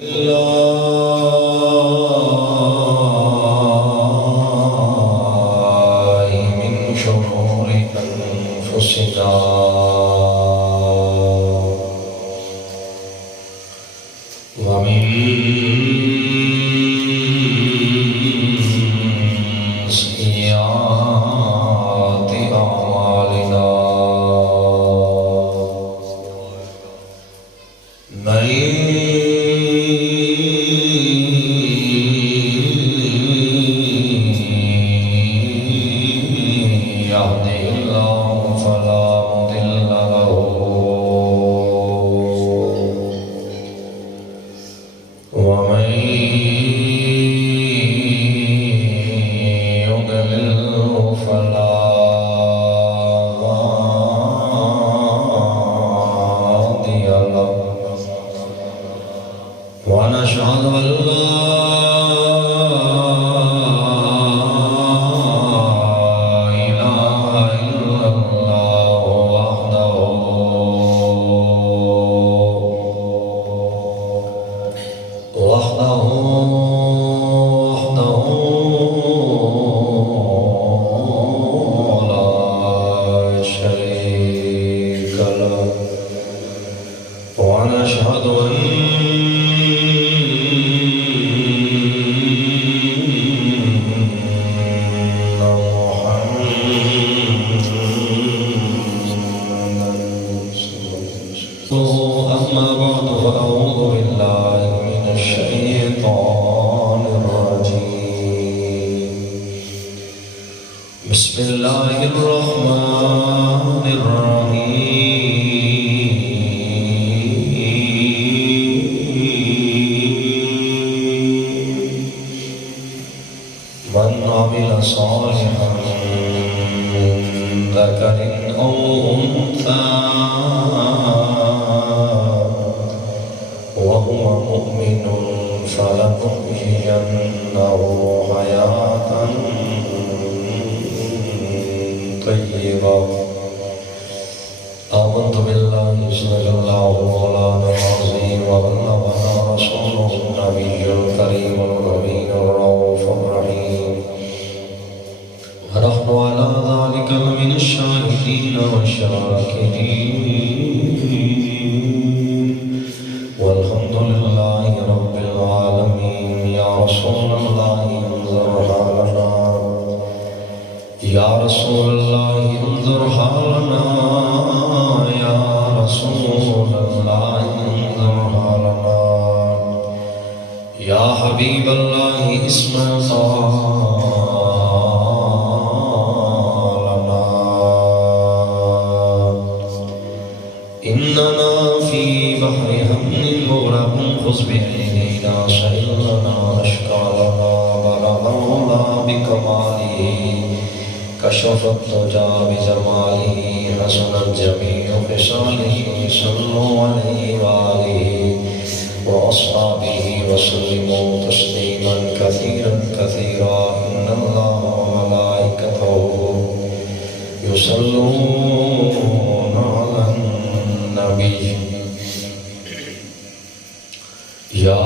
الله من شرور أنفسنا ومن سيئات أعمالنا من يهده الله فلا مضل له ومن يضلل فلا هادي له ونشهد أن لا ونشهد أن أما بعد فأعوذ بالله من الشيطان الرجيم بسم الله الرحمن الرحيم من عمل صالحا من ذكر أو أنثى وهو مؤمن فلنحيينه حياة طيبة آمنت بالله صدق الله مولانا العظيم وبلغنا رسوله النبي الكريم الأمين الرؤوف الرحيم ونحن على ذلك من الشاهدين والشاكرين والحمد لله رب العالمين يا رسول الله انظر حالنا يا رسول الله انظر حالنا يا رسول الله انظر حالنا يا حبيب الله اسمع قالنا إننا في بحر هم مغرق خذ بأيدينا سهل لنا أشكالنا بلغ العلا بكماله كشف الدجى بجماله حسنت جميع خصاله صلوا عليه وآله وأصحابه وسلموا تسليما كثيرا كثيرا إن الله وملائكته يصلون على النبي يا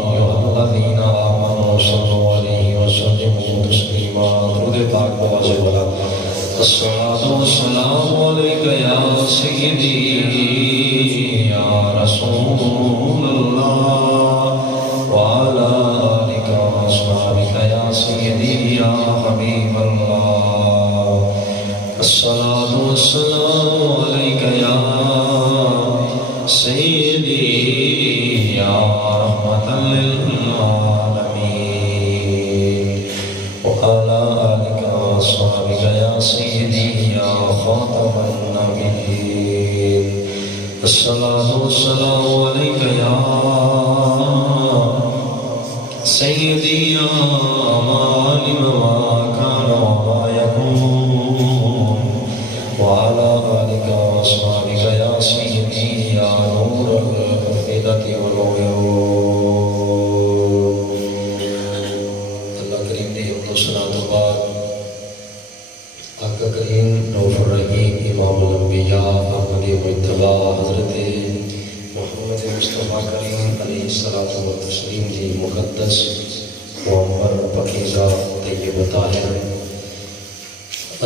أيها الذين آمنوا صلوا عليه وسلموا تسليما درود پاک بواجب بلا الصلاة والسلام عليك يا سيدي يا رسول الله وعلى آلك وأصحابك يا سيدي يا حبيب الله الصلاة والسلام عليك يا سيدي يا رحمة للعالمين وعلى آلك وأصحابك يا سيدي يا خاتم النبيين الصلاة والسلام عليك يا سيدي يا عالم ما كان وما يكون وعلى آلك وأصحابك يا سيدي يا نور الأفئدة والعيون اللہ کریم نے حمد و ثنا تو بعد آقا کریم رؤوف الرحیم امام الانبیاء احمد مجتبی حضرت محمد علیہ الصلوۃ والتسلیم دی مقدس معمر پاکیزہ طیب و طاہر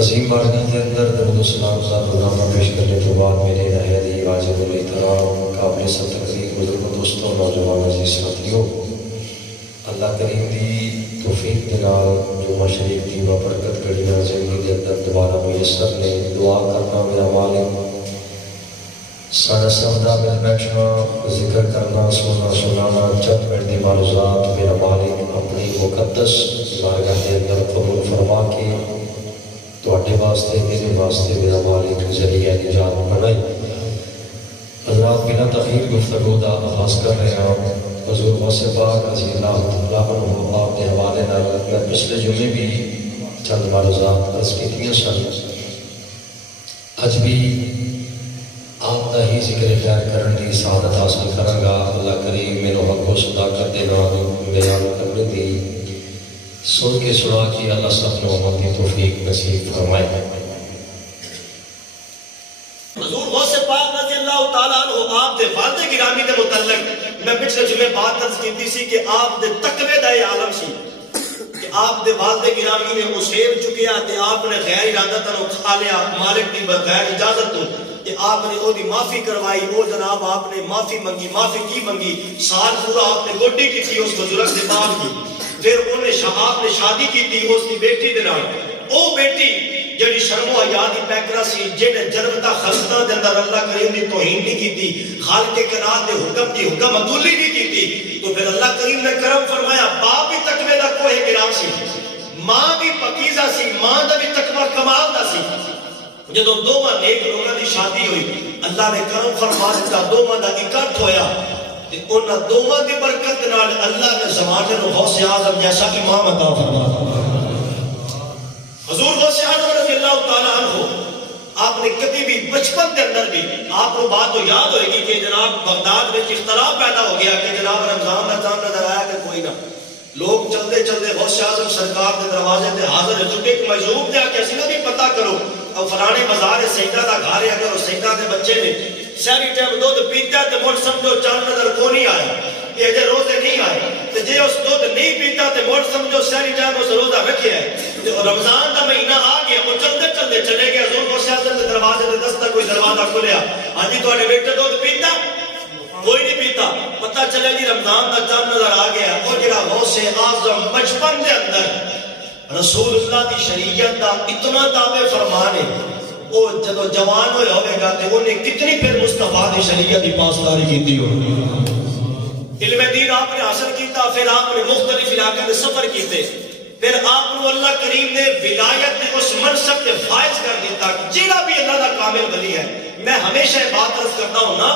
عظیم بارگاہ کے اندر درود و سلام کا پروگرام پیش کرنے کے بعد میرے نہایت واجب الاحترام قابل تقدیر بزرگوں دوستوں نوجوان عزیز ساتھیوں، اللہ کریم دی توفیق کے نال جو مشریف دی برکت کڑی نہ زندگی کے اندر دوبارہ میسر نے دعا کرنا میرا مالک، سارا سمدہ مل بیٹھنا، ذکر کرنا، سنانا چند منٹ دی معروضات میرا مالک اپنی مقدس بارگاہ کے اندر قبول فرما کے تواڈے واسطے میرے واسطے میرا مالک ذریعہ نجات بنائی۔ حضرات بنا تاخیر گفتگو کا آغاز کر رہے ہیں۔ حضور غوث پاک رضی اللہ تعالیٰ عنہ آپ کے حوالے نال میں پچھلے جمعے بھی چند معروضات عرض کیتیاں سن، اج بھی آپ کا ہی ذکر خیر کرن دی سعادت حاصل کراں گا۔ اللہ کریم مینوں حق و صداقت دے نال بیان کرنے دی سن کے سنا کے اللہ سب کو عمل کی توفیق نصیب فرمائے۔ حضور غوث پاک رضی اللہ تعالیٰ عنہ آپ دے والد گرامی دے متعلق میں پچھلے جمعے بات عرض کیتی سی کہ آپ دے تقوی دا یہ عالم سی کہ آپ دے والد گرامی نے اسیب چکیا تے آپ نے غیر ارادت نو کھا لیا مالک دی بغیر اجازت تو کہ آپ نے او دی معافی کروائی، وہ جناب آپ نے معافی منگی، معافی کی منگی، سال پورا آپ نے گوڈی کی تھی اس بزرگ دے باپ کی، پھر انہیں آپ نے شادی کی تھی اس کی بیٹی دے نال، او بیٹی جڑی شرم و حیا دی پیکرا سی جنے جنمتا خلقاں دے اندر اللہ کریم دی توہین نہیں کیتی، خالق کائنات دے حکم دی حکم عدولی نہیں کیتی، تو پھر اللہ کریم نے کرم فرمایا باپ بھی تقوی دا کوہ گرام سی، ماں بھی پاکیزہ سی، ماں دا بھی تقوی کمال دا سی۔ جدوں دوواں نیک لوگاں دی شادی ہوئی اللہ نے کرم فرما دیتا، دوواں دا اکٹھ ہویا تے انہاں دوواں دی برکت نال اللہ نے زمانے نو غوث اعظم جیسا امام عطا فرمایا۔ حضور غوث اعظم رضی اللہ تعالیٰ عنہ آپ نے کبھی بھی بچپن کے اندر بھی آپ کو بات تو یاد ہوئے گی کہ جناب بغداد میں اختلاف پیدا ہو گیا کہ جناب رمضان کا چاند نظر آیا کہ کوئی نہ، لوگ چلتے چلتے غوث اعظم سرکار کے دروازے تے حاضر ہو چکے کہ مجذوب تھے کہ اسی بھی پتہ کرو اب فلانے بازار سیدہ دا گھر ہے، اگر سیدہ دے بچے نے سہری ٹائم دودھ پیتا تے مڑ سمجھو چاند نظر کو نہیں آیا، یہ جے روزے نہیں آئے تے جے اس دودھ نہیں پیتا تے مڑ سمجھو سہری ٹائم اس روزہ رکھے ہے، رمضان دا مہینہ آ گیا، وہ چلتے چلتے چلے گئے، حضور غوث اعظم کے دروازے تے دستک کوئی دروازہ کھلیا، ہاں جی تواڈے بیٹے دودھ پیتا؟ کوئی نہیں پیتا، پتہ چلے جی رمضان دا چاند نظر آ گیا۔ وہ جڑا غوث اعظم بچپن دے اندر رسول اللہ دی شریعت دا اتنا تابع فرمان ہے، وہ جدو جوان ہوئے ہوئے گا تے انہیں کتنی پھر مصطفیٰ دی شریعت دی پاسداری کیتی ہوگی۔ علم دین آپ نے حاصل کیتا، پھر آپ نے مختلف علاقے میں سفر کیتے، پھر آپ کو اللہ کریم نے ولایت دے اس منصب تے فائز کر دیتا جیڑا بھی اللہ دا کامل ولی ہے۔ میں ہمیشہ بات عرض کرتا ہوں نا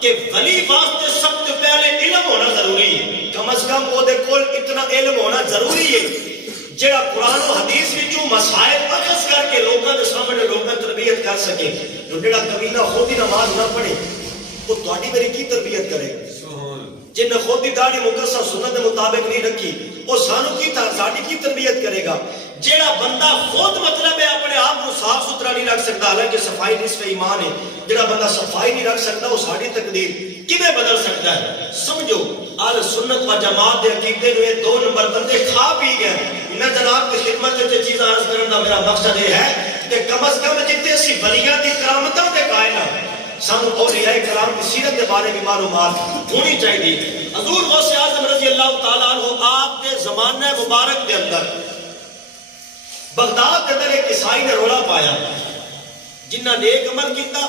کہ ولی واسطے سب سے پہلے علم ہونا ضروری ہے، کم از کم وہ دے کول اتنا علم ہونا ضروری ہے جڑا قرآن و حدیث وچوں مسائل اخذ کر کے لوگوں کے سامنے لوگوں تربیت کر سکے۔ جو جڑا کبیلہ خود ہی نماز نہ پڑھے وہ تہاڈی میری کی تربیت کرے؟ جن نے خود ہی داڑھی مقصر سنت کے مطابق نہیں رکھی وہ سانو کی ساڈی کی تربیت کرے گا؟ جیڑا بندہ خود مطلب ہے اپنے آپ کو صاف ستھرا نہیں رکھ سکتا، حالانکہ صفائی نصف ایمان ہے، جیڑا بندہ صفائی نہیں رکھ سکتا وہ ساری تقدیر کیویں بدل سکتا ہے؟ سمجھو اہل سنت و جماعت دے عقیدے میں دو نمبر بندے کھا پی گئے۔ میں جناب کی خدمت میں چیز عرض کرنے کا میرا مقصد یہ ہے کہ کم از کم جتنے اسی ولیاں دی کرامتاں دے قائل ہیں سانو اولیاء کرام کی سیرت کے بارے میں معلومات ہونی چاہیے۔ حضور غوث اعظم رضی اللہ تعالیٰ عنہ آپ کے زمانہ مبارک کے اندر بغداد کے اندر ایک عیسائی نے رولا پایا، جنہ نیک عمل کیتا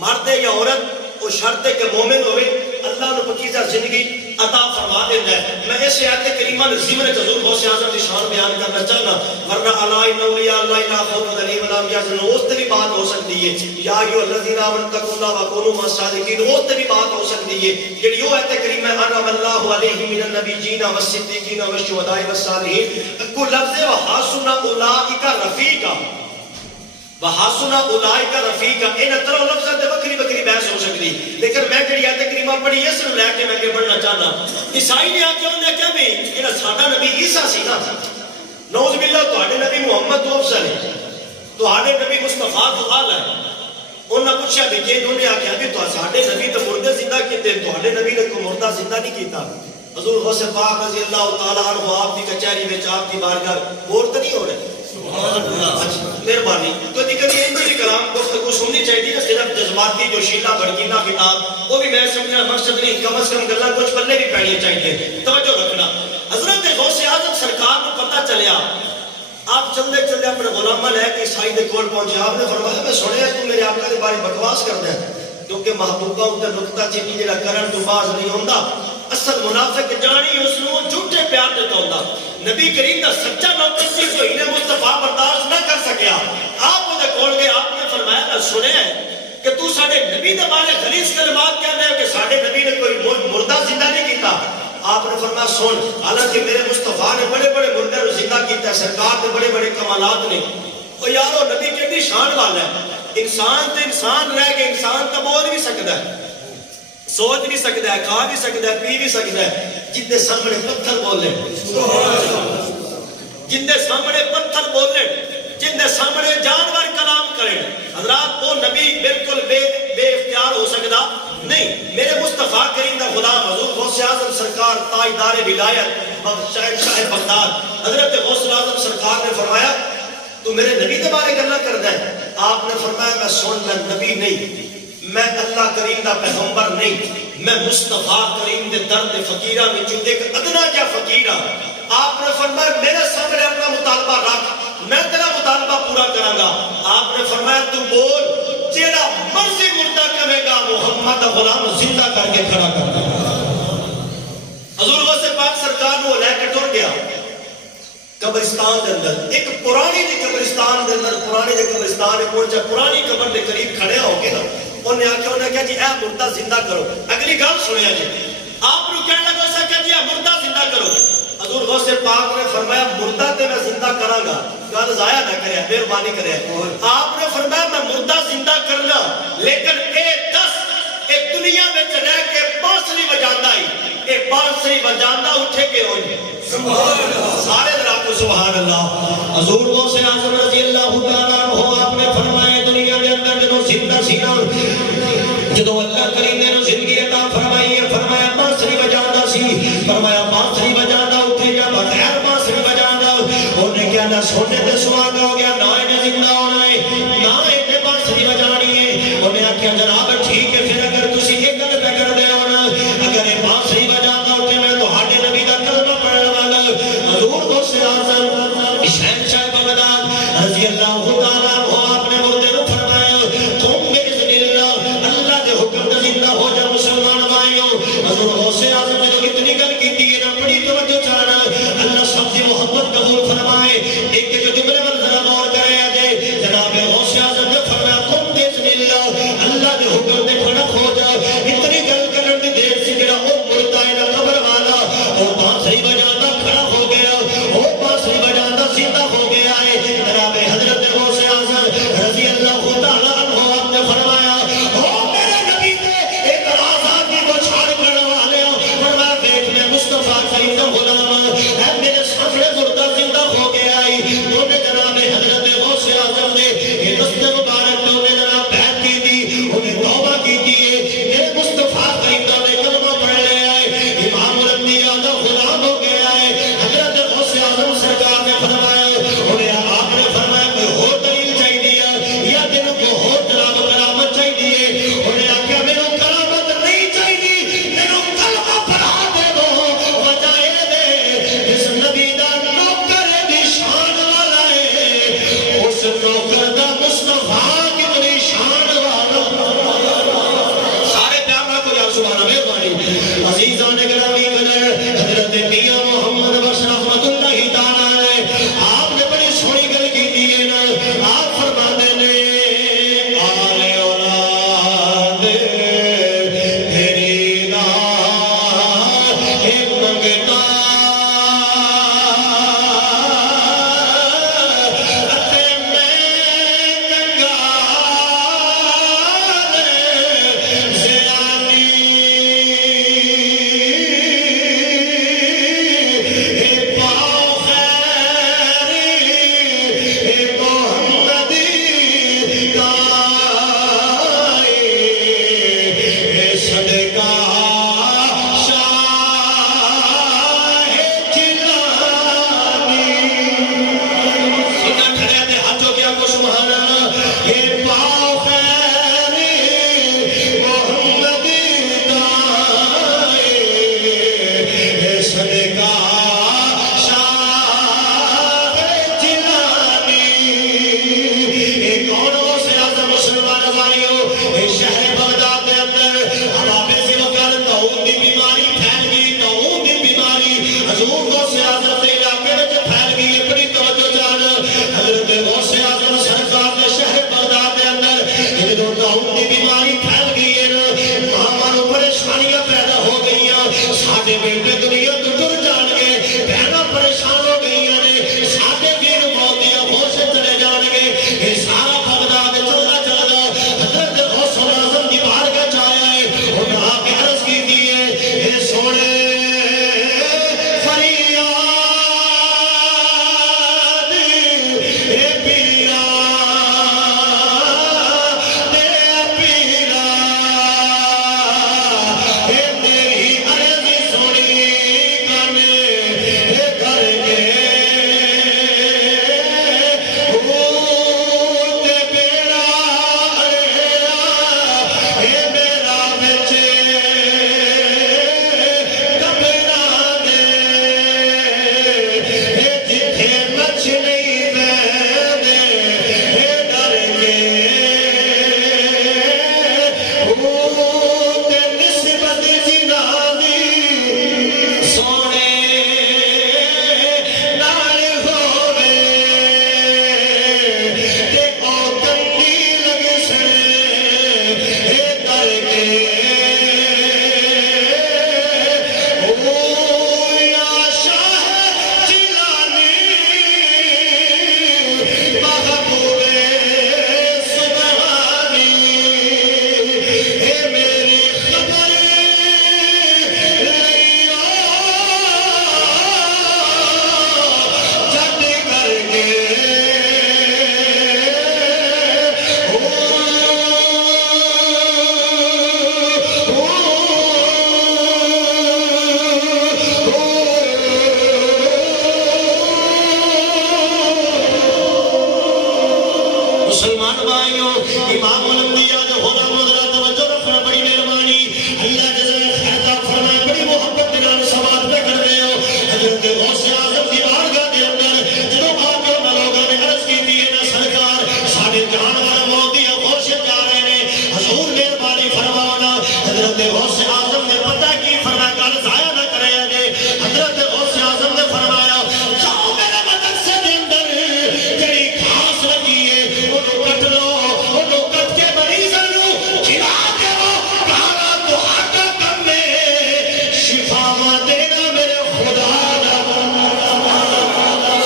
مرد یا عورت وہ شرط ہے کہ مومن ہوئے اللہ نے پکیزہ زندگی عطا فرما دیتا ہے۔ میں اس آیت کریمہ میں ضمن حضور غوث اعظم کی شان بیان کرنا چاہنا، ورنہ اللہ اولیاء اللہ لا خوف علیہم ولا هم يحزنون اس تے بھی بات ہو سکتی ہے، یا ایھا الذین آمنوا اتقوا اللہ وکونوا مع الصادقین اس تے بھی بات ہو سکتی ہے۔ جڑی وہ آیت کریمہ انعم اللہ علیہم من النبیین والصدیقین والشہداء والصالحین کو لفظ وحسن اولئک رفیقا وحسن اولئک رفیقا ان طرح لفظ تے بکری بکری بحث ہو سکتی، لیکن میں جڑی آیت کریمہ پڑھی اس نو لے کے میں کہ پڑھنا چاہنا۔ عیسائی نے آکھیا انہاں کیا بھی یہ ساڈا نبی عیسیٰ سی نا، نعوذ باللہ تہاڈے نبی محمد تو افضل ہے، تہاڈے نبی مصطفیٰ تو اعلی ہے، انہاں پوچھا کہ یہ انہوں نے آکھیا کہ تو ساڈے نبی تو مردے زندہ کیتے تواڈے نبی نے کوئی مردہ زندہ نہیں کیتا حضور غوث پاک رضی اللہ تعالیٰ عنہ آپ کی کچہری میں آپ کی بارگاہ بور تو نہیں ہو رہے مہربانی تو کبھی انجلی کلام گفتگو سننی چاہیے صرف جذباتی جو شیلا بھڑکیلا کتاب وہ بھی میں سمجھنا مقصد نہیں کم از کم گلا کچھ پلے بھی پڑھنی چاہیے توجہ رکھنا حضرت غوث اعظم سرکار کو پتہ چلیا آپ چلتے چلتے اپنے غلامہ لے کے عیسائی دے کول پہنچے آپ نے فرمایا میں سنیا تو میرے آقا کے بارے بکواس کردا ہے کیونکہ محبوبہ تے نقطہ چینی جڑا کرن تو باز نہیں ہوندا اصل منافق جانی اس نو جھوٹے پیار دیتا ہوندا نبی کریم دا سچا نوکر سی جو انہیں مصطفیٰ برداشت نہ کر سکیا آپ دے کول گئے آپ نے فرمایا میں سنیا ہے کہ تو ساڈے نبی دے بارے خلیص کلمات کہندا ہے کہ ساڈے نبی نے کوئی مردہ زندہ نہیں کیتا آپ نے فرمایا سن حالانکہ میرے مصطفیٰ نے بڑے بڑے مردے کو زندہ کیتا ہے سرکار نے بڑے بڑے کمالات نے اور یارو نبی کتنی شان والا ہے انسان تے انسان رہ کے انسان تو بول بھی سکتا ہے سوچ بھی سکتا ہے کھا بھی سکتا ہے پی بھی سکتا ہے جن کے سامنے پتھر بولے جن کے سامنے پتھر بولے جن کے سامنے جانور کلام کریں حضرات وہ نبی بالکل بے اختیار ہو سکتا نہیں میرے مصطفیٰ کریم دا غلام حضور غوث اعظم سرکار تاجدار ولایت شاہ بغداد حضرت غوث اعظم سرکار نے فرمایا تو میرے نبی کے بارے گلا کرنا ہے آپ نے فرمایا میں سن میں نبی نہیں میں اللہ کریم دا پیغمبر نہیں میں مصطفیٰ کریم دے درد فقیرہ میں جو ایک ادنا جا فقیرہ آپ نے فرمایا میرے سامنے اپنا مطالبہ رکھ میں تیرا مطالبہ پورا کروں گا آپ نے فرمایا تو بول جیڑا مرضی مردہ کرے گا محمد دا غلام زندہ کر کے کھڑا کر دے گا حضور غوث پاک سرکار وہ لے کے ٹر گیا قبرستان دے اندر ایک پرانی دی قبرستان دے اندر پرانی دی قبرستان ہے پہنچا پرانی قبر دے قریب کھڑے ہو کے نا انہوں نے کہا جی اے مردہ زندہ کرو اگلی گل سنیا جی آپ نے کہنا لگا سا کہ جی اے مردہ زندہ کرو حضور غوث پاک نے فرمایا مردہ تے میں زندہ کراں گا گل ضائع نہ کرے مہربانی کرے آپ نے فرمایا میں مردہ زندہ کرنا لیکن اے دس اے دنیا میں رہ کے بانسری بجاندا ہی اے بانسری بجاندا اٹھے کے ہوئے سبحان اللہ سارے ذرا کو سبحان اللہ حضور غوث اعظم رضی اللہ تعالیٰ عنہ آپ نے فرمایا دنیا کے اندر جنوں زندہ سینا جدو اللہ کریم نے زندگی عطا فرمائی ہے فرمایا بانسری بجاندا سی فرمایا بانسری بجاندا اٹھے جا بغیر بانسری بجاندا انہیں کیا نہ سونے تے سہاگا ہو گیا نہ انہیں زندہ ہونا ہے نہ انہیں بانسری بجانی ہے انہیں آکھیا جناب ٹھیک ہے پھر اگر تسی ایک گل پہ کر دے ہونا اگر یہ بانسری بجاندا اٹھے میں تو ہاڈے نبی دا کلمہ پڑھن والا حضور غوث اعظم شہنشاہ بغداد رضی اللہ تعالیٰ عنہ آپ نے مردے کو فرمایا تم باذن اللہ اللہ دے حکم تے زندہ ہو جا مسلمان بھائیو حضور غوث اعظم نے جو اتنی گل کیتی ہے نا بڑی توجہ چاہنا اللہ سب کی محبت قبول فرمائے ایک جو جملے پر ذرا غور کرے جے جناب غوث اعظم نے فرمایا تم باذن اللہ اللہ دے حکم تے کھڑا ہو جا اتنی گل کرن دی دیر سی جڑا او مردہ ہے قبر والا او بانسری بجاتا کھڑا ہو گیا او بانسری بجاتا زندہ ہو گیا ہے جناب حضرت غوث اعظم رضی اللہ تعالیٰ عنہ آپ نے فرمایا او میرے نبی تے اعتراضات کی بچھاڑ کرنے والے فرمایا دیکھ میں مصطفیٰ کریم کا غلام ہے میرے سامنے مردہ زندہ ہو گیا ہے تو نے جناب حضرت غوث اعظم نے یہ دست مبارک تو نے جناب بیعت کی تھی انہیں توبہ کی تھی میرے مصطفیٰ کریم کا نے کلمہ پڑھ لیا ہے امام الانبیاء کا غلام ہو گیا ہے حضرت غوث اعظم سرکار نے فرمایا انہیں آپ نے فرمایا کوئی اور دلیل چاہیے یا دن کو اور جناب کرامت چاہیے انہیں آکھیا میرے کرامت نہیں چاہیے میرے کلمہ پڑھا دے دو وجائے دے اس نبی دا نوکر دی شان والا ہے اس نوکر دا مصطفیٰ کی بڑی شان والا سارے پیار نہ کو یا سبحان مہربانی عزیزان گرامی حضرت میاں محمد بخش رحمت اللہ تعالیٰ علیہ آپ نے بڑی سونی گل کی دیئے نا آپ فرما دینے آل اولاد تیری راہ منگتا اتے میں کنگار زیادی ساڈے بیٹے دنیا تو ٹر جان گے بہناں پریشان ہو گئی نے ساڈے ویر موت دی ہوش چلے جان گے یہ سارا بغداد چلنا چلنا حضرت غوث اعظم دی بارگاہ چ آیا ہے انہاں آ کے عرض کی ہے اے سونے مسلمان بھائیوں امام الانبیاء جو ہونا مدرہ توجہ رکھنا بڑی مہربانی اللہ جزائے خیرہ فرمائے بڑی محبت دلان سماعت پہ کر رہے ہو حضرت غوث اعظم کی بارگاہ کے اندر جدو آپ کے لوگوں نے عرض کی تھی نا سرکار ساڑھے جان والا موتی غوث جا رہے ہیں حضور مہربانی فرمانا حضرت غوث اعظم نے پتہ کی فرمایا گل ضائع نہ کرے جے حضرت غوث اعظم نے فرمایا جاؤ میرے مدرسے کے اندر جڑی گھاس لگی ہے انہوں کٹ لو انہوں کٹ کے مریضاں نوں کھلا دیو کہاں تہاڈا کم ہے شفاواں دینا میرے خدا دا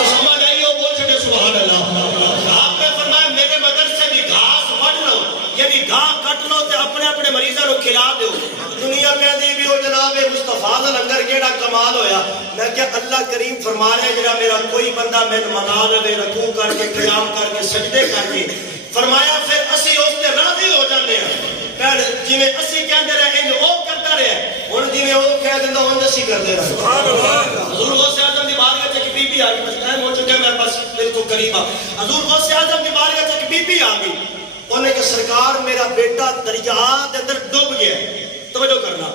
سمجھ آئیو بول چھڑے سبحان اللہ آپ نے فرمایا میرے مدرسے کی گھاس وڈ لو یعنی گھاس کٹ لو تے اپنے اپنے مریضاں نوں کھلا دیو دنیا میں دی بھی ہو جناب مصطفیٰ دا لنگر کیڑا کمال ہویا میں کہ اللہ کریم فرما رہے جڑا میرا کوئی بندہ میں منا لے رکوع کر کے قیام کر کے سجدے کر کے فرمایا پھر اسی اس تے راضی ہو جاندے ہیں پھر جویں اسی کہندے رہے انج او کرتا رہے ہن جویں او کہہ دیندا ہن اسی کردے رہے سبحان اللہ حضور غوث اعظم دی بارگاہ وچ ایک بی بی آ گئی بس ٹائم ہو چکا میں بس بالکل قریب آ حضور غوث اعظم دی بارگاہ وچ ایک بی بی آ گئی انہیں کہ سرکار میرا بیٹا دریا دے اندر ڈوب گیا توجہ کرنا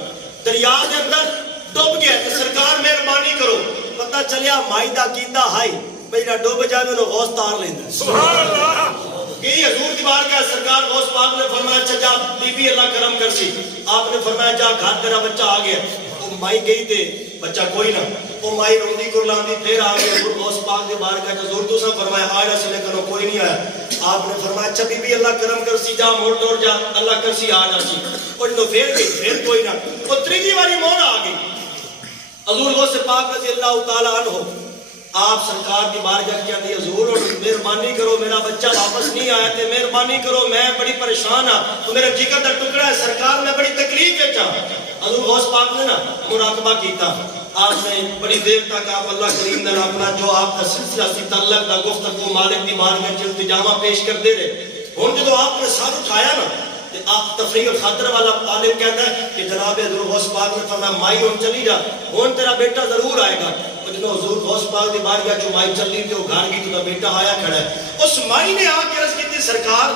دریا دے اندر ڈوب گیا کہ سرکار مہربانی کرو پتہ چلیا مائی دا کیتا ہائی میرا ڈوب جائے انہوں غوث تار لیندا سبحان اللہ کہ حضور دی بارگاہ سرکار غوث پاک نے فرمایا اچھا جا بی بی اللہ کرم کرسی آپ نے فرمایا جا گھر تیرا بچہ آ گیا وہ مائی گئی تے بچہ کوئی نہ وہ مائی روندی کرلاندی پھر آ گیا حضور غوث پاک دی بارگاہ حضور تو سا فرمایا آیا سے لے کرو کوئی نہیں آیا آپ نے فرمایا اچھا بی بی اللہ کرم کرسی جا موڑ توڑ جا اللہ کرسی آ جاسی اور جو پھر گئی پھر کوئی نہ وہ تیسری باری موڑ آ گئی حضور غوث پاک رضی اللہ تعالی عنہ آپ سرکار کی بارگاہ کیا دی حضور اور مہربانی کرو میرا بچہ واپس نہیں آیا تے مہربانی کرو میں بڑی پریشان ہاں تو میرا جگر دا ٹکڑا ہے سرکار میں بڑی تکلیف وچ ہاں حضور غوث پاک نے نا مراقبہ کیتا آپ نے بڑی دیر تک آپ اللہ کریم نے اپنا جو آپ کا سلسلہ سی تعلق دا گفتگو مالک دی بارگاہ وچ التجامہ پیش کرتے رہے ہن جدوں آپ نے سر اٹھایا نا تے آپ تفریح اور خاطر والا عالم کہتا ہے کہ جناب حضور غوث پاک نے فرمایا مائی ہن چلی جا ہن تیرا بیٹا ضرور آئے گا جنہوں حضور غوث پاک دی بارگاہ جو مائی چل رہی تھی وہ گھر گئی تو بیٹا آیا کھڑا ہے اس مائی نے آ کے عرض کی تھی سرکار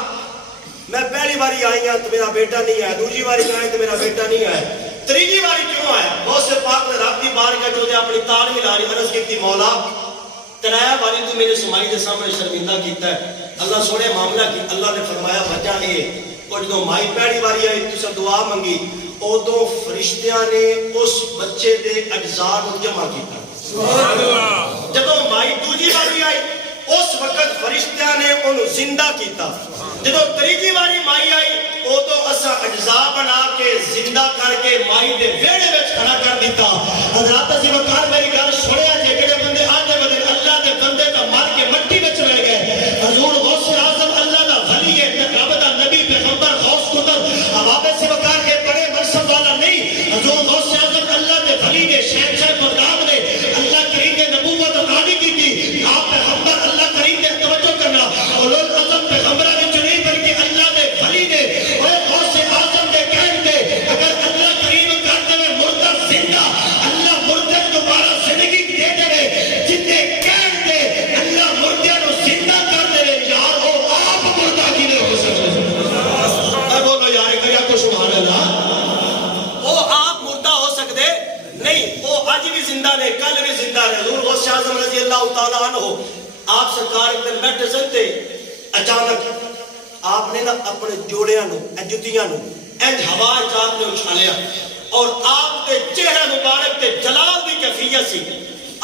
میں پہلی باری آئی ہوں تو میرا بیٹا نہیں آیا دوسری باری آئی تو میرا بیٹا نہیں آیا تیسری باری کیوں آیا غوث پاک نے رب دی بارگاہ جو اپنی تال ملا رہی عرض کی تھی مولا ترایا باری تو میرے سمائی دے سامنے شرمندہ کیتا ہے اللہ سونے معاملہ کی اللہ نے فرمایا وجہ یہ اور جدوں مائی پہلی باری آئی تو دعا منگی ادو فرشتیاں نے اس بچے دے اجزاء کو جمع کیتا جدوں مائی دوسری باری آئی اس وقت فرشتیاں نے انہوں زندہ کیتا جدو تریجی واری مائی آئی ادو اسا اجزاء بنا کے زندہ کر کے مائی دے ویڑے وچ کھڑا کر دیتا حضرات عزیز وقار میری گل سنیا جے جڑے بندے آدھے بدن اللہ دے بندے دا مر کے مٹی وچ رہ گئے حضور غوث اعظم اللہ دا ولی ہے رب دا نبی پیغمبر غوث قطب عوام سے وقار کے بڑے منصب والا نہیں حضور غوث اعظم اللہ دے ولی نے شہنشاہ بغداد نے اللہ کریم نے نبوت عطا کی تھی آپ پیغمبر اللہ کریم نے توجہ کرنا اولو العزم پیغمبروں نے چنی بلکہ اللہ دے ولی نے اور غوث اعظم دے کہن دے اگر اللہ کریم کرتے ہوئے مردہ زندہ اللہ مردے دوبارہ زندگی دے دے جتنے کہن دے اللہ مردے نو زندہ کر دے یار ہو آپ مردہ کی نے ہو سکتے اے بولو یار کیا کو سبحان اللہ وہ آپ مردہ ہو سکتے نہیں وہ آج بھی زندہ نے کل بھی زندہ نے حضور غوث اعظم رضی اللہ تعالیٰ عنہ آپ سرکار ایک دن بیٹھے سنتے اچانک آپ نے نا اپنے جوڑیاں نو جتیاں نو انج ہوا آپ نے اچھالیا اور آپ کے چہرہ مبارک تے جلال دی کیفیت سی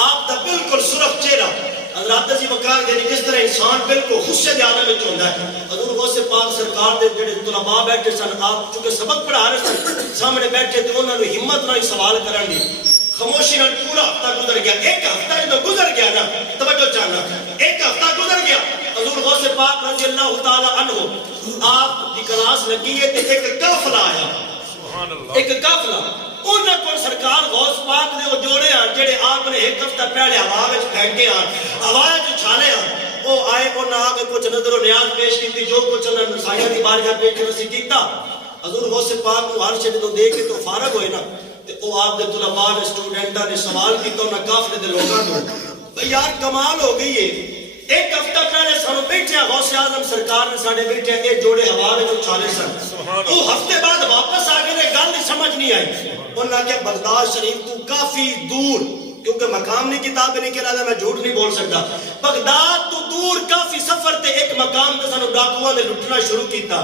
آپ دا بالکل سرخ چہرہ حضرات عزیز وقار یعنی جس طرح انسان بالکل غصے دے عالم وچ ہوندا ہے حضور غوث پاک سرکار دے جڑے طلباء بیٹھے سن آپ چونکہ سبق پڑھا رہے سن سامنے بیٹھے تے انہاں نو ہمت نال سوال کرن دی خاموشی نال پورا ہفتہ گزر گیا ایک ہفتہ جو گزر گیا نا توجہ چاہنا ایک ہفتہ گزر گیا حضور غوث پاک رضی اللہ تعالی عنہ آپ دی کلاس لگی ہے تے ایک قافلہ آیا ایک قافلہ انہاں کو سرکار غوث پاک دے وہ جوڑے ہیں جڑے آپ نے ایک ہفتہ پہلے ہوا وچ پھینکے ہیں ہوا وچ اچھالے ہیں وہ آئے انہاں آ کے کچھ نظر و نیاز پیش کیتی جو کچھ انہاں نسائیاں دی بارگاہ پیش نسی کیتا حضور غوث پاک نو ہر شے تو دیکھ کے تو فارغ ہوئے نا تے او آپ دے طلباء نے سٹوڈنٹاں نے سوال کیتا انہاں قافلے دے لوکاں نو بھئی یار کمال ہو گئی ہے ایک ہفتہ پہلے سانو بیٹھے غوث اعظم سرکار نے ساڈے بیٹھے یہ جوڑے ہوا وچ اچھالے سن وہ ہفتے بعد واپس آ گئے گل نہیں سمجھ نہیں آئی انہاں کہ بغداد شریف تو کافی دور کیونکہ مقام نہیں کتاب نہیں کہہ رہا میں جھوٹ نہیں بول سکتا بغداد تو دور کافی سفر تے ایک مقام تے سانو ڈاکواں نے لٹنا شروع کیتا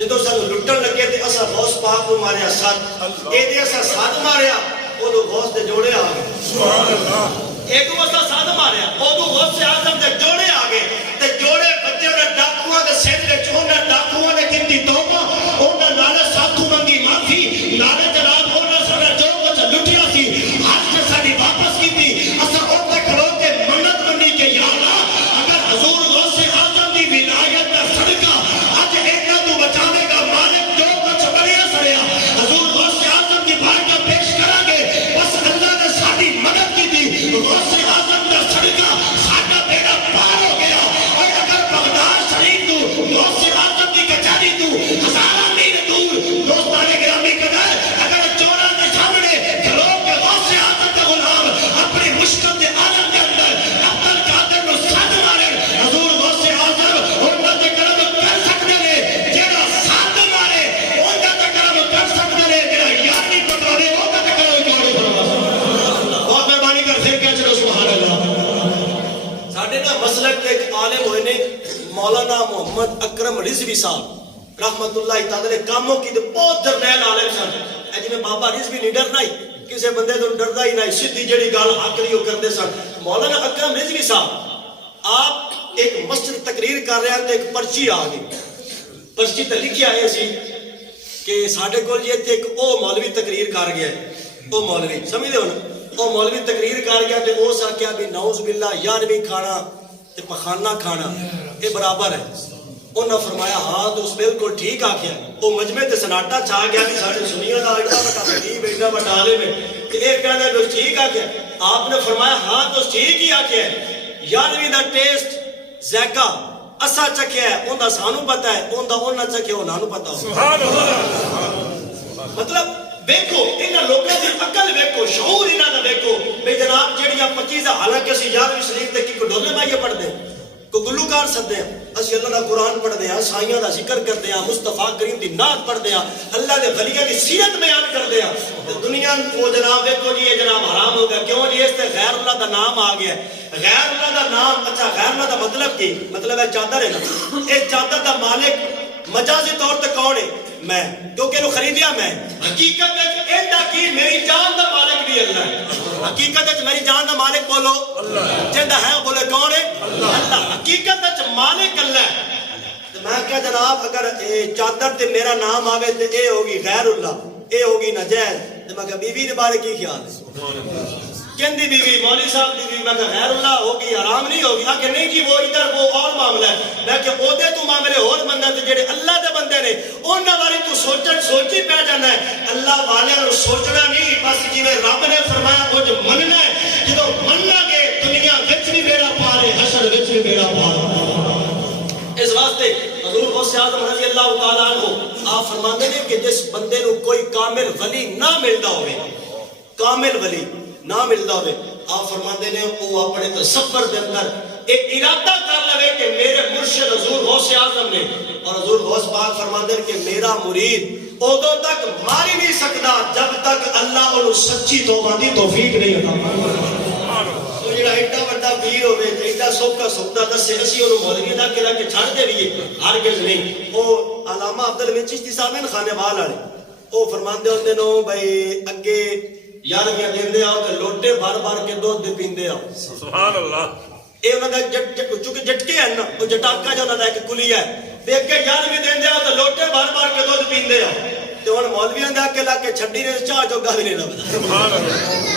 جدو سانو لٹن لگے تے اسا غوث پاک نو ماریا ساتھ اے دے اسا ساتھ ماریا اودو غوث دے جوڑے آ گئے سبحان اللہ ایک واسطہ ساتھ ماریا اودو غوث اعظم دے جوڑے آ گئے تے جوڑے بچے نے ڈاکواں دے سر وچ انہاں ڈاکواں نے کیتی توبہ انہاں نالے ساتھو منگی معافی نالے جناب انہاں سارا جو کچھ لٹیا سی ہاتھ سے ساری واپس کیتی اسا اوتے کھلو کے منت منی کہ یا اللہ اگر حضور غوث اعظم دی ولایت دا صدقہ اج انہاں تو بچاوے گا مالک جو کچھ بڑیا سڑیا حضور غوث اعظم دی بارگاہ پیش کرا گے بس اللہ نے ساری مدد کی تھی غوث اعظم دا صدقہ ساڈا بیڑا پار ہو گیا اور اگر بغداد شریف تو غوث اعظم دی کچہری تو ہزارہ میل دور دوستان گرامی قدر اگر چوراں دے سامنے کھلو کے غوث اعظم دا غلام اپنی مشکل دے عالم دے اندر عبد القادر نو ساتھ مارے حضور غوث اعظم انہاں دے کرم کر سکدے نے جڑا ساتھ مارے انہاں دے کرم کر سکدے نے جڑا یار نہیں پٹھاوے انہاں دے کرم جوڑے بہت مہربانی کر پھر کہہ چلو سبحان اللہ ساڈے نا مسلک تے ایک عالم ہوئے نے مولانا محمد اکرم رضوی صاحب رحمت اللہ تعالی کاموں کی بہت جرنیل عالم سن اے جی میں بابا رضوی نہیں ڈرنا ہی کسی بندے تو ڈردا ہی نہیں سیدھی جڑی گل حق نہیں وہ کرتے سن مولانا اکرم رضوی صاحب آپ ایک مسجد تقریر کر رہے ہیں تو ایک پرچی آ گئی پرچی تے لکھی آئے سی کہ ساڈے کول جی ایک او مولوی تقریر کر گیا ہے او مولوی سمجھ دے ہو نا او مولوی تقریر کر گیا تے او سا کیا بھی نعوذ باللہ 11ویں کھانا تے پخانہ کھانا یہ برابر ہے انہاں فرمایا ہاں تو اس بالکل ٹھیک آکھیا او مجمع تے سناٹا چھا گیا کہ ساڈے سنیاں دا ایڈا بڑا تقریب ایڈا بڑا عالم ہے تے اے کہندا ہے ٹھیک آکھیا آپ نے فرمایا ہاں تو ٹھیک ہی آکھیا ہے 11ویں دا ٹیسٹ ذائقہ اسا چکھیا ہے اوندا سانو پتہ ہے اوندا انہاں چکھیا انہاں نو پتہ ہو سبحان اللہ مطلب دیکھو انہاں لوکاں دی عقل دیکھو شعور انہاں دا دیکھو بے جناب جڑیاں 25 حالانکہ اسی 11ویں شریف تے کی ڈولے مائیے پڑھدے کو گلوکار سدے ہیں اسی اللہ دا قرآن پڑھدے ہیں سائیاں دا ذکر کردے ہیں مصطفیٰ کریم دی نعت پڑھدے ہیں اللہ دے ولیاں دی سیرت بیان کردے ہیں دنیا کو جناب دیکھو جی یہ جناب حرام ہو گیا کیوں جی اس تے غیر اللہ دا نام آ گیا ہے غیر اللہ دا نام اچھا غیر اللہ دا مطلب کی مطلب ہے چادر ہے نا اس چادر دا مالک مجازی طور تے کون ہے میں کیونکہ انہوں خریدیا میں حقیقت ہے کہ ایندا کی میری جان دا مالک بھی اللہ ہے حقیقت وچ میری جان دا مالک بولو جندا ہے بولے کون ہے اللہ حقیقت وچ مالک اللہ ہے تے میں کہا جناب اگر چادر تے میرا نام آوے تے اے ہوگی غیر اللہ اے ہوگی ناجائز تے میں کہا بیوی دے بارے کی خیال ہے کہندی بیوی مولوی صاحب دی بیوی میں کہا غیر اللہ ہوگی حرام نہیں ہوگی کہ نہیں جی وہ ادھر وہ اور معاملہ ہے میں کہ او دے تو معاملے اور بندے تے جڑے اللہ دے بندے نے انہاں بارے تو سوچی پہ جانا ہے اللہ والے نو سوچنا نہیں بس جویں رب نے فرمایا کچھ مننا ہے جدوں مننا گے دنیا وچ بھی بیڑا پارے حشر وچ بھی بیڑا پارے اس واسطے حضور غوث اعظم رضی اللہ تعالی عنہ آپ فرماندے نے کہ جس بندے نو کوئی کامل ولی نہ ملدا ہوئے کامل ولی نہ ملدا ہوئے آپ فرماندے نے وہ اپنے تصور دے اندر ایک ارادہ کر لے کہ میرے مرشد حضور غوث اعظم نے اور حضور غوث پاک فرماندے نے کہ میرا مرید ادو تک مار ہی نہیں سکتا جب تک اللہ انہوں سچی توبہ دی توفیق نہیں عطا تو جڑا ایڈا بڑا پیر ہوے ایڈا سوکھا سوکھا دسے اسی انہوں مولوی دا کہہ کے چھڑ دے بھی ہرگز نہیں او علامہ عبدالحمید چشتی صاحب ہیں خانے وال والے او فرماندے ہوندے نو بھائی اگے یارویں دیندے آؤ تے لوٹے بھر بھر کے دودھ دے پیندے آؤ سبحان اللہ اے انہاں دا چونکہ جٹکے ہیں نا او جٹاکا جو انہاں دا ایک کلی ہے تے کے یارویں دیندے آؤ تے لوٹے بھر بھر کے دودھ پیندے آؤ تے ہن مولویاں دا کے لا کے چھڈی نے چاہ جو گا بھی نہیں لبدا سبحان اللہ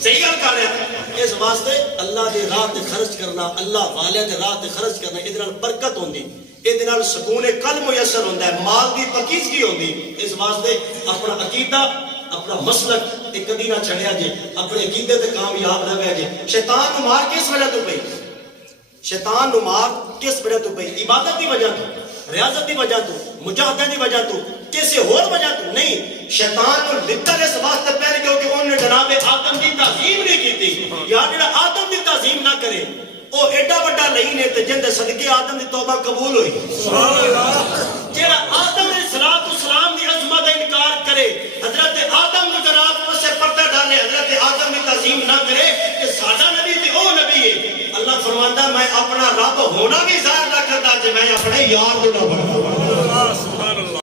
صحیح گل کر رہے ہیں اس واسطے اللہ دی راہ تے خرچ کرنا اللہ والے دی راہ تے خرچ کرنا اے نال برکت ہوندی اے نال سکون قلب میسر ہوندا ہے مال دی پاکیزگی ہوندی اس واسطے اپنا عقیدہ اپنا مسلک ایک کدی نہ چھڑیا جے اپنے عقیدے تے کامیاب رہے جے شیطان نو مار کس وجہ تو پئی شیطان نو مار کس وجہ تو پئی عبادت دی وجہ تو ریاضت دی وجہ تو مجاہدہ دی وجہ تو کسی اور وجہ تو نہیں شیطان نو لکھا اس واسطے پہلے کیونکہ انہوں نے جناب آدم دی تعظیم نہیں کیتی یا جڑا آدم دی تعظیم نہ کرے او ایڈا بڑا نہیں نے تے جن دے صدقے آدم دی توبہ قبول ہوئی سبحان اللہ جڑا آدم علیہ السلام دی عظمت دا انکار کرے حضرت آدم کو جناب پسے پردہ ڈالے حضرت آدم کی تعظیم نہ کرے کہ ساڈا نبی تے او نبی ہے اللہ فرماندا میں اپنا رب ہونا بھی ظاہر نہ کردا جے میں اپنے یار کو نہ بناواں